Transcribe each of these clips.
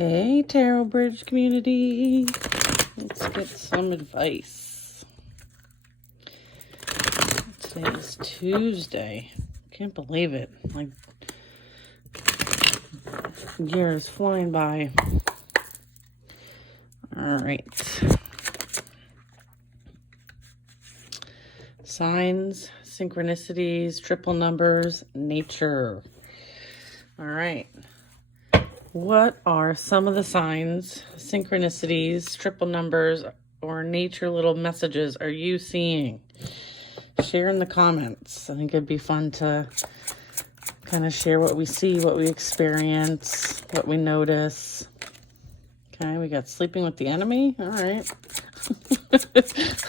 Hey, Tarot Bridge community. Let's get some advice. Today is Tuesday. Can't believe it. Like, years flying by. All right. Signs, synchronicities, triple numbers, nature. All right. What are some of the signs, synchronicities, triple numbers, or nature little messages are you seeing? Share in the comments. I think it'd be fun to kind of share what we see, what we experience, what we notice. Okay, we got sleeping with the enemy. All right.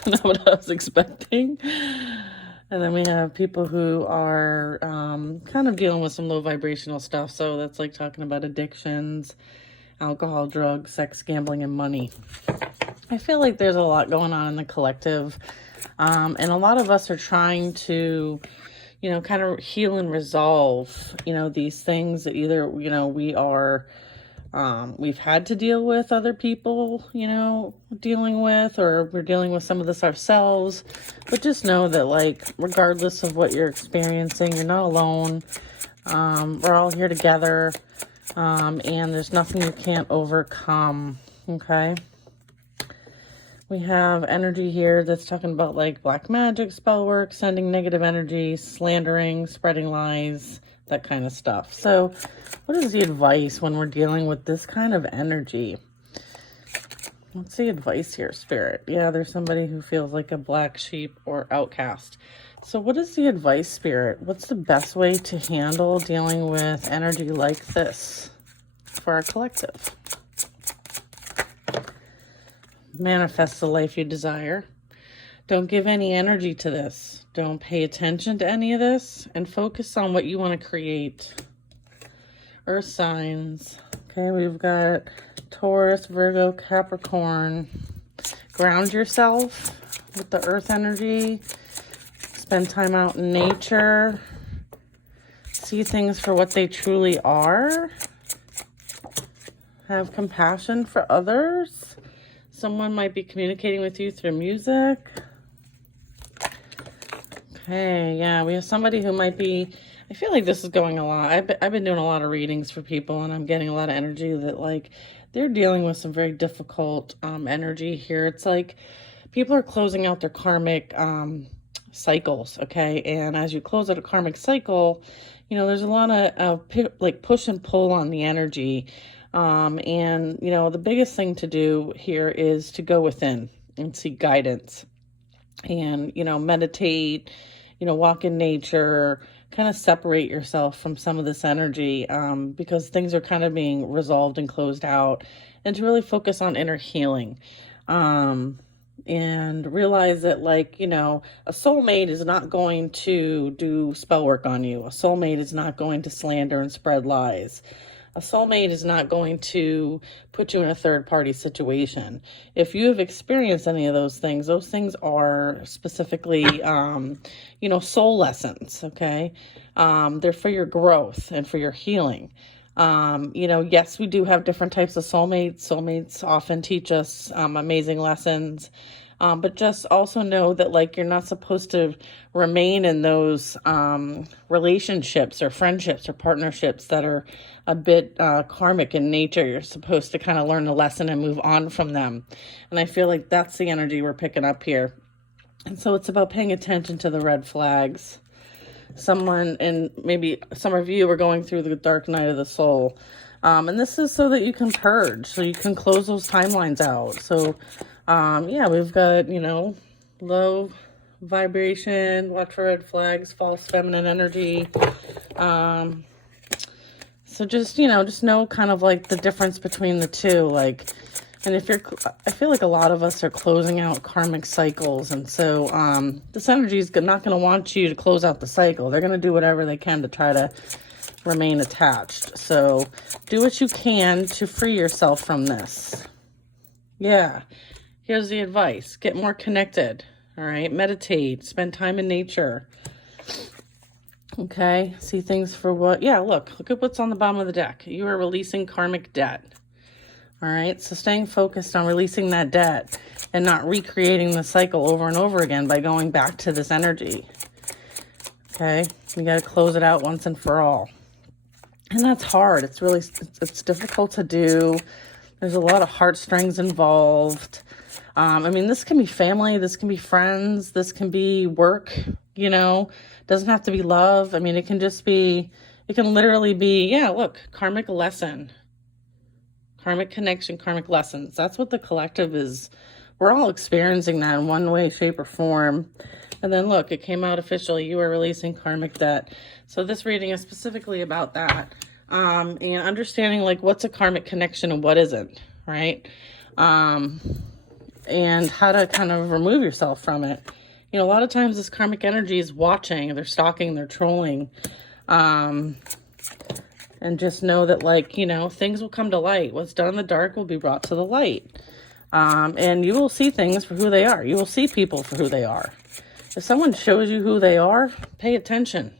Not what I was expecting. And then we have people who are kind of dealing with some low vibrational stuff. So that's like talking about addictions, alcohol, drugs, sex, gambling, and money. I feel like there's a lot going on in the collective. And a lot of us are trying to, kind of heal and resolve, these things that either, we are, we've had to deal with other people, dealing with, or we're dealing with some of this ourselves. But just know that, like, regardless of what you're experiencing, you're not alone. We're all here together, and there's nothing you can't overcome, okay? We have energy here that's talking about, like, black magic, spell work, sending negative energy, slandering, spreading lies, that kind of stuff. So what is the advice when we're dealing with this kind of energy? What's the advice here, Spirit? Yeah, there's somebody who feels like a black sheep or outcast. So what is the advice, Spirit? What's the best way to handle dealing with energy like this for our collective? Manifest the life you desire. Don't give any energy to this. Don't pay attention to any of this, and focus on what you want to create. Earth signs. Okay, we've got Taurus, Virgo, Capricorn. Ground yourself with the earth energy. Spend time out in nature. See things for what they truly are. Have compassion for others. Someone might be communicating with you through music. Okay, yeah, we have somebody who might be, I feel like this is going a lot. I've been doing a lot of readings for people, and I'm getting a lot of energy that, like, they're dealing with some very difficult energy here. It's like people are closing out their karmic cycles, okay? And as you close out a karmic cycle, there's a lot of like push and pull on the energy. And the biggest thing to do here is to go within and seek guidance and, meditate, walk in nature, kind of separate yourself from some of this energy, because things are kind of being resolved and closed out, and to really focus on inner healing, and realize that, like, a soulmate is not going to do spell work on you. A soulmate is not going to slander and spread lies. A soulmate is not going to put you in a third-party situation. If you have experienced any of those things are specifically, soul lessons, okay? They're for your growth and for your healing. Yes, we do have different types of soulmates. Soulmates often teach us amazing lessons. But just also know that, like, you're not supposed to remain in those relationships or friendships or partnerships that are a bit karmic in nature. You're supposed to kind of learn the lesson and move on from them. And I feel like that's the energy we're picking up here. And so it's about paying attention to the red flags. Someone, and maybe some of you are going through the dark night of the soul. And this is so that you can purge, so you can close those timelines out. So, we've got, low vibration, watch for red flags, false feminine energy. So just know kind of like the difference between the two. Like, and I feel like a lot of us are closing out karmic cycles. And so, this energy is not going to want you to close out the cycle. They're going to do whatever they can to try to remain attached. So do what you can to free yourself from this. Yeah. Here's the advice. Get more connected. All right. Meditate. Spend time in nature. Okay. See things for what? Yeah. Look at what's on the bottom of the deck. You are releasing karmic debt. All right, so staying focused on releasing that debt and not recreating the cycle over and over again by going back to this energy. Okay, we got to close it out once and for all. And that's hard. It's really, it's difficult to do. There's a lot of heartstrings involved. I mean, this can be family, this can be friends, this can be work, you know, doesn't have to be love. I mean, it can just be, it can literally be, yeah, look, karmic lesson, karmic connection, karmic lessons. That's what the collective is. We're all experiencing that in one way, shape, or form. And then look, it came out officially. You are releasing karmic debt. So this reading is specifically about that. And understanding like what's a karmic connection and what isn't, right? And how to kind of remove yourself from it. You know, a lot of times this karmic energy is watching, they're stalking, they're trolling. And just know that, like, you know, things will come to light. What's done in the dark will be brought to the light. And you will see things for who they are. You will see people for who they are. If someone shows you who they are, pay attention.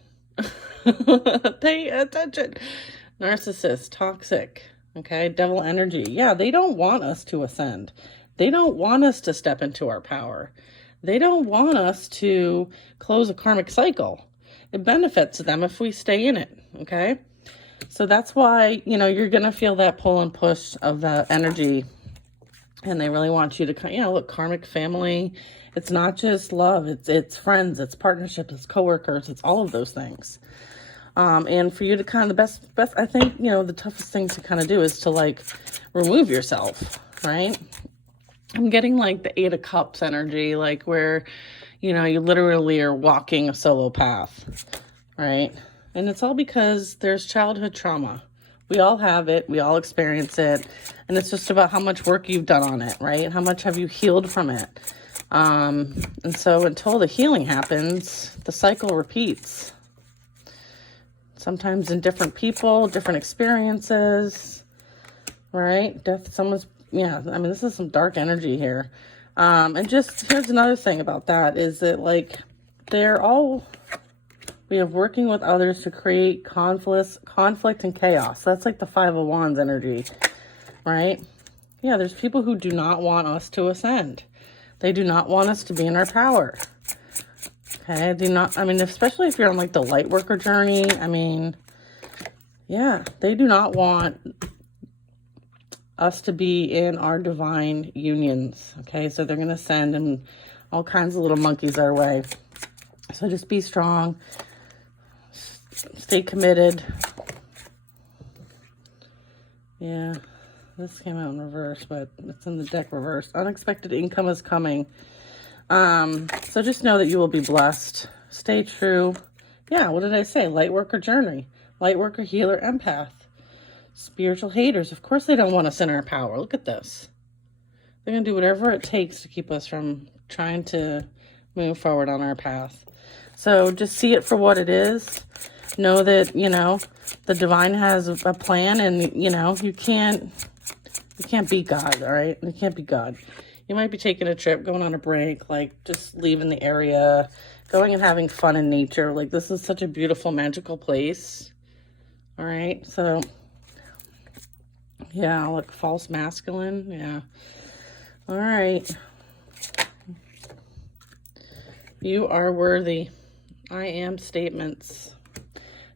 Pay attention. Narcissist, toxic, okay, devil energy. Yeah, they don't want us to ascend. They don't want us to step into our power. They don't want us to close a karmic cycle. It benefits them if we stay in it, okay? So that's why, you know, you're going to feel that pull and push of that energy. And they really want you to, you know, look, karmic family. It's not just love. It's friends. It's partnership. It's coworkers. It's all of those things. And for you to kind of the best, I think, you know, the toughest thing to kind of do is to like remove yourself, right? I'm getting like the 8 of Cups energy, like where, you know, you literally are walking a solo path, right? And it's all because there's childhood trauma. We all have it. We all experience it. And it's just about how much work you've done on it, right? How much have you healed from it? And so until the healing happens, the cycle repeats. Sometimes in different people, different experiences, right? Death, someone's, yeah, I mean, this is some dark energy here. And just, here's another thing about that is that, like, we have working with others to create conflict and chaos. That's like the 5 of Wands energy, right? Yeah, there's people who do not want us to ascend. They do not want us to be in our power. Okay, do not, I mean, especially if you're on like the light worker journey, I mean, yeah, they do not want us to be in our divine unions. Okay, so they're going to send in all kinds of little monkeys our way. So just be strong, stay committed. Yeah, this came out in reverse, but it's in the deck reversed. Unexpected income is coming. So just know that you will be blessed. Stay true. Yeah, what did I say? Light worker journey. Light worker, healer, empath. Spiritual haters. Of course they don't want us in our power. Look at this. They're going to do whatever it takes to keep us from trying to move forward on our path. So just see it for what it is. Know that, you know, the divine has a plan, and, you know, you can't beat God, all right? You can't beat God. You might be taking a trip, going on a break, like just leaving the area, going and having fun in nature. Like, this is such a beautiful, magical place. All right. So, yeah, look, false masculine. Yeah. All right. You are worthy. I am statements.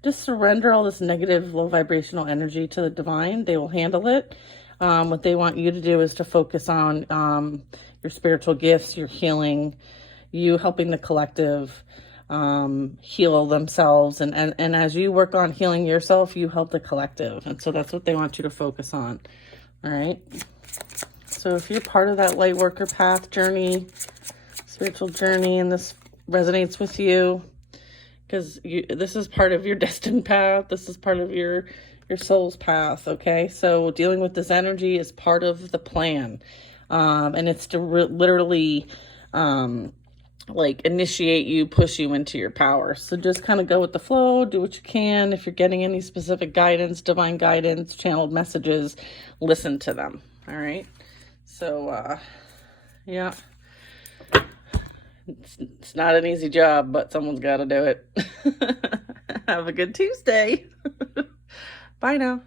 Just surrender all this negative, low vibrational energy to the divine. They will handle it. What they want you to do is to focus on your spiritual gifts, your healing, you helping the collective heal themselves. And as you work on healing yourself, you help the collective. And so that's what they want you to focus on. All right. So if you're part of that light worker path journey, spiritual journey, and this resonates with you, because this is part of your destined path. This is part of your soul's path, okay? So dealing with this energy is part of the plan. And it's to literally, like, initiate you, push you into your power. So just kind of go with the flow, do what you can. If you're getting any specific guidance, divine guidance, channeled messages, listen to them, all right? So, yeah. It's not an easy job, but someone's got to do it. Have a good Tuesday. Bye now.